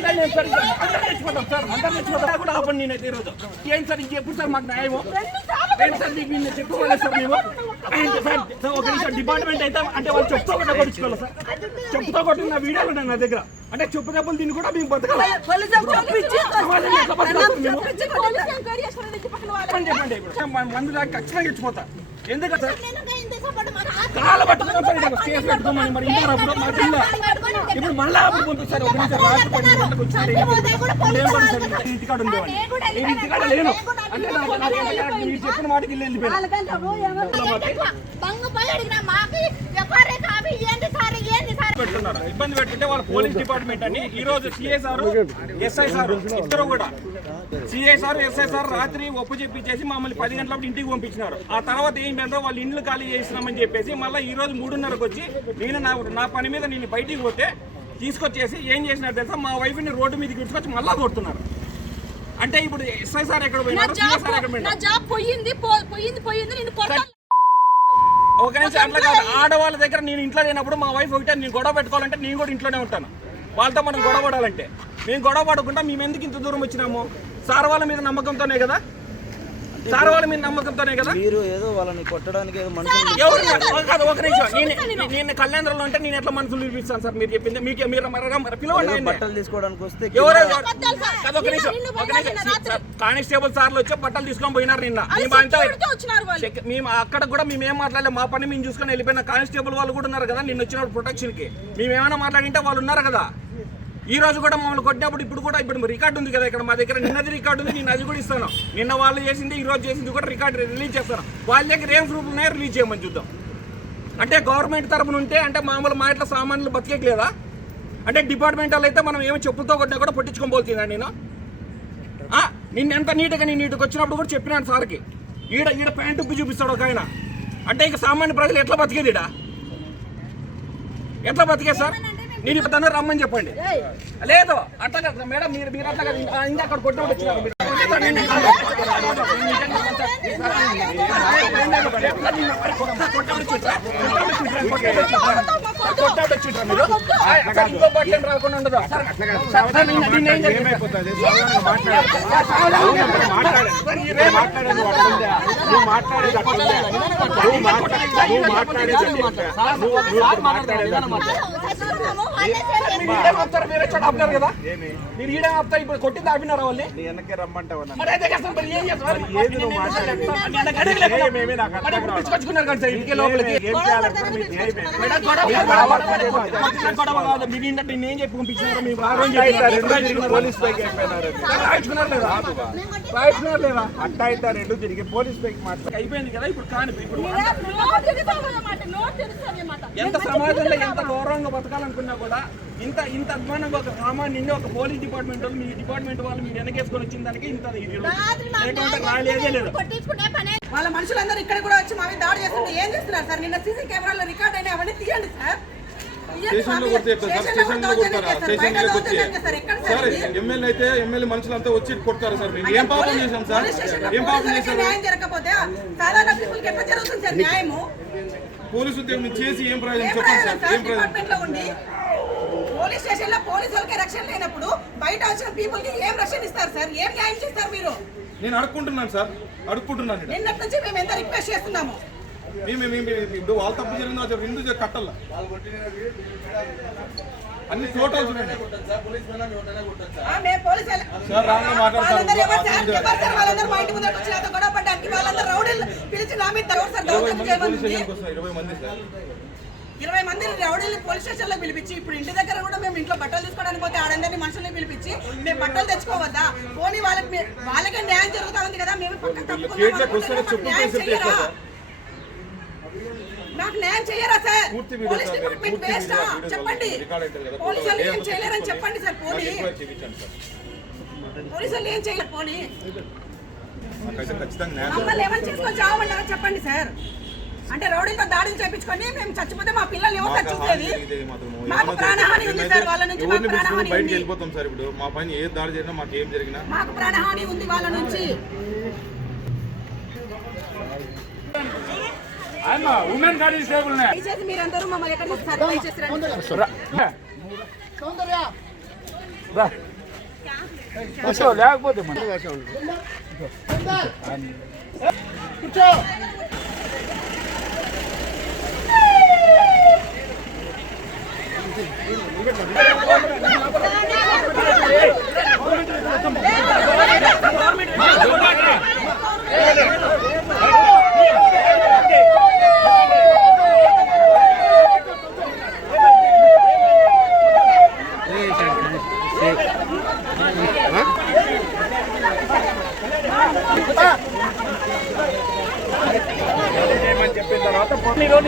తెచ్చిపోతాం sir అందరినీ తెచ్చిపోతాం కూడా ఆపండి నేనైతే ఈరోజు ఏం సార్ ఇంకెప్పుడు సార్ మాకు న్యాయము ఏంటి సార్ మీకు నేను చెప్పుకోలేదు సార్ మేము సార్ సార్ ఒక నిమిషం డిపార్ట్మెంట్ అయితే అంటే వాళ్ళు చెప్తా కూడా కొట్టించుకోవాలి సార్ చెప్తా కొట్టిన నా వీడియోలు ఉన్నాయి నా దగ్గర అంటే చెప్పు దెబ్బలు దీన్ని కూడా మేము బతకాలి చెప్పండి మందు దాకా ఖచ్చితంగా ఇచ్చిపోతా ఎందుకంటే సార్ కాళ్ళ పట్టుకుని మరి కింద ఇప్పుడు మళ్ళా పంపిస్తారు. ఒక నిమిషం నేను ఇంటికాడ ఉండేవాడిని. నేను ఇంటికాడ లేను. అంటే మీరు చెప్పిన మాటకి వెళ్ళిపోయాను. పెడుతున్నారు ఇబ్బంది పెట్టుకుంటే వాళ్ళ పోలీస్ డిపార్ట్మెంట్ అని ఈ రోజు సిఐ సార్ ఎస్ఐ సార్ ఇద్దరు కూడా. సిఐ సార్ ఎస్ఐ సార్ రాత్రి ఒప్పు చెప్పించేసి మమ్మల్ని పది గంటలప్పుడు ఇంటికి పంపించినారు. ఆ తర్వాత ఏంటంటే వాళ్ళు ఇండ్లు ఖాళీ చేసినామని చెప్పేసి మళ్ళీ ఈ రోజు మూడున్నరకు వచ్చి నేను నా నా పని మీద నేను బయటికి పోతే తీసుకొచ్చేసి ఏం చేసినారు తెలుసా? మా వైఫ్ని రోడ్డు మీదకి తీసుకొచ్చి మళ్ళా కొడుతున్నారు. అంటే ఇప్పుడు ఎస్ఐ సార్ ఎక్కడ పోయినా జాబ్ సార్ జాబ్ పోయింది పోయింది పోయింది నేను ఒక నిమిషం అట్లా కాదు ఆడవాళ్ళ దగ్గర నేను ఇంట్లో లేనప్పుడు మా వైఫ్ ఒకటే నేను గొడవ పెట్టుకోవాలంటే నేను కూడా ఇంట్లోనే ఉంటాను. వాళ్ళతో మనం గొడవ పడాలంటే. మేము గొడవ పడకుండా మేము ఎందుకు ఇంత దూరం వచ్చినాము? సార్ వాళ్ళ మీద నమ్మకంతోనే కదా? సార్ వాళ్ళ మీద నమ్మకంతోనే కదా? మీరు ఏదో వాళ్ళని కొట్టడానికి ఏదో మనుషులు ఎవరు కాదు ఒక నిమిషం. నేను నేను కళ్యాణంలో ఉంటే నేను ఎట్లా మనుషులు పిలిపిస్తాను సార్? మీరు చెప్పింది మీకు మీరు మరి- పిలవండి. బట్టలు తీసుకోవడానికి వస్తే ఎవరు కింద- అబద్ధాలు సార్. కాదు ఒక నిమిషం ఒక నిమిషం. కానిస్టేబుల్ సార్లు వచ్చి బట్టలు తీసుకొని పోయినారు నిన్న. మేము అక్కడ కూడా మేము ఏం మాట్లాడలేదు మా పని మేము చూసుకొని వెళ్ళిపోయిన కానిస్టేబుల్ వాళ్ళు కూడా ఉన్నారు కదా నిన్న వచ్చిన ప్రొటెక్షన్కి. మేము ఏమైనా మాట్లాడింటే వాళ్ళు ఉన్నారు కదా. ఈ రోజు కూడా మమ్మల్ని కొట్టినప్పుడు ఇప్పుడు కూడా ఇప్పుడు రికార్డు ఉంది కదా ఇక్కడ మా దగ్గర. నిన్నది రికార్డు ఉంది నేను అది కూడా ఇస్తాను. నిన్న వాళ్ళు చేసింది ఈ రోజు చేసింది కూడా రికార్డు రిలీజ్ చేస్తాను. వాళ్ళ దగ్గర ఏం ప్రూఫ్ ఉన్నాయో రిలీజ్ చేయమని చూద్దాం. అంటే గవర్నమెంట్ తరపున ఉంటే అంటే మామూలు మా ఇట్లా సామాన్లు బతికేయలేదా అంటే డిపార్ట్మెంట్ వాళ్ళు అయితే మనం ఏమి చెప్పులతో కొట్టినా కూడా పట్టించుకోబోతుందా నేను? ఆ, నిన్న ఎంత నీట్గా నేను నీటికి వచ్చినప్పుడు కూడా చెప్పినాను సార్కి. ఈడ ఈడ ప్యాంటు చూపిస్తాడు ఒక ఆయన. అంటే ఇక సామాన్య ప్రజలు ఎట్లా బతికేది ఈడ? ఎట్లా బతికే సార్? నేను ఇప్పుడు రమ్మని చెప్పండి. లేదు అట్లా కదా. మేడం మీరు మీరు అట్లా కదా. ఇంత- అక్కడ కొట్టినప్పుడు వచ్చినారు. ఇంకో బట్టలు రాకుండా ఉండదా? మీరు ఈడే ఆపుతారు ఇప్పుడు కొట్టింది ఆపినారా వాళ్ళని నీ వెనక్కి రమ్మంటావు అయితే పోలీస్ పైకి అట్టా ఇట్టా రెండు తిరిగి పోలీస్ పైకి మాట్లాడు. అయిపోయింది కదా ఇప్పుడు కాని ఇప్పుడు ఎంత సమాజంలో ఎంత గౌరవంగా బతకాలనుకున్నా కూడా ఇంత ఇంత అభిమానంగా ఒక సామాన్యుని ఒక పోలీస్ డిపార్ట్మెంట్ వాళ్ళు మీ డిపార్ట్మెంట్ వాళ్ళు మీరు వెనకేసుకొని వచ్చిన దానికి ఇంత ఇది లేకుంటే రాలేదే లేదు. వాళ్ళ మనుషులందరూ ఇక్కడ కూడా వచ్చి మా మీద దాడి చేస్తుంటే ఏం చేస్తున్నారు సార్? నిన్న సీసీ కెమెరాలో రికార్డ్ అయినా అవన్నీ తీయండి సార్? ఎమ్మెల్యే అయితే ఎమ్మెల్యే మనుషులంతా వచ్చి కొడతారు సార్? మేము ఏం పాపం పోలీస్- చేశాం సార్? ఏం పాపం చేశారు? పోలీసు ఉద్యోగం చేసి ఏం ప్రయోజనం? చెప్పండి సార్. ఏం ప్రయోజనం డిపార్ట్మెంట్లో ఉండి పోలీస్ స్టేషన్లో పోలీసు వాళ్ళకి రక్షణ లేనప్పుడు బయట వచ్చిన పీపుల్కి ఏం రక్షణ ఇస్తారు సార్? ఏం న్యాయం చేస్తారు మీరు? నేను అడుక్కుంటున్నాను సార్. అడుక్కుంటున్నాను నేను. నిన్నటి నుంచి మేము ఎంత రిక్వెస్ట్ చేస్తున్నాము? మేము మేము- మేము ఇప్పుడు వాళ్ళ తప్పు జరిగిందో రెండు జర కట్టాల అన్ని టోటల్ చూడండి సార్, రాంగ్ మాట్లాడతారు. ఇరవై మంది సార్. ఇరవై మంది రౌడీలు పోలీస్ స్టేషన్లో పిలిపించి ఇప్పుడు ఇంటి దగ్గర కూడా మేము ఇంట్లో బట్టలు తీసుకోవడానికి పోతే ఆడందరినీ మనుషుల్ని పిలిపించి మేము బట్టలు తెచ్చుకోవద్దా? పోనీ వాళ్ళకి వాళ్ళకే న్యాయం జరుగుతా ఉంది కదా మేము? నాకు న్యాయం చెయ్యరా? సార్? పోలీస్ డిపార్ట్మెంట్ వేస్టా? చెప్పండి. రికార్డ్ అవుతుంది కదా, పోలీసు వాళ్ళు ఏం చేయలేరని చెప్పండి. సార్ పోనీ. నాకు ఎక్కువ చూపించండి సార్. పోలీసు వాళ్ళు ఏం చేయలేరు పోనీ. నాకైతే ఖచ్చితంగా న్యాయం మమ్మల్ని ఏమైనా చేసుకొని చావమన్నారో చెప్పండి సార్. అంటే రౌడీలతో దాడులు చేపించుకొని మేము చచ్చిపోతే మా పిల్లలు ఎవరు మాత్రం? మాకు ప్రాణహాని ఉంది సార్ వాళ్ళ నుంచి మాకు ప్రాణహాని బయటికి ఉంది. వెళ్ళిపోతాం సార్ ఇప్పుడు? మా పైన ఏ దాడి జరిగినా మాకు ఏం జరిగినా? మాకు ప్రాణహాని ఉంది వాళ్ళ నుంచి. ఉమెన్ మీరందరూ మమ్మల్ని ఎక్కడ సార్ దయచేసి రండి. రా. లేకపోతే మన చెప్పిన తర్వాత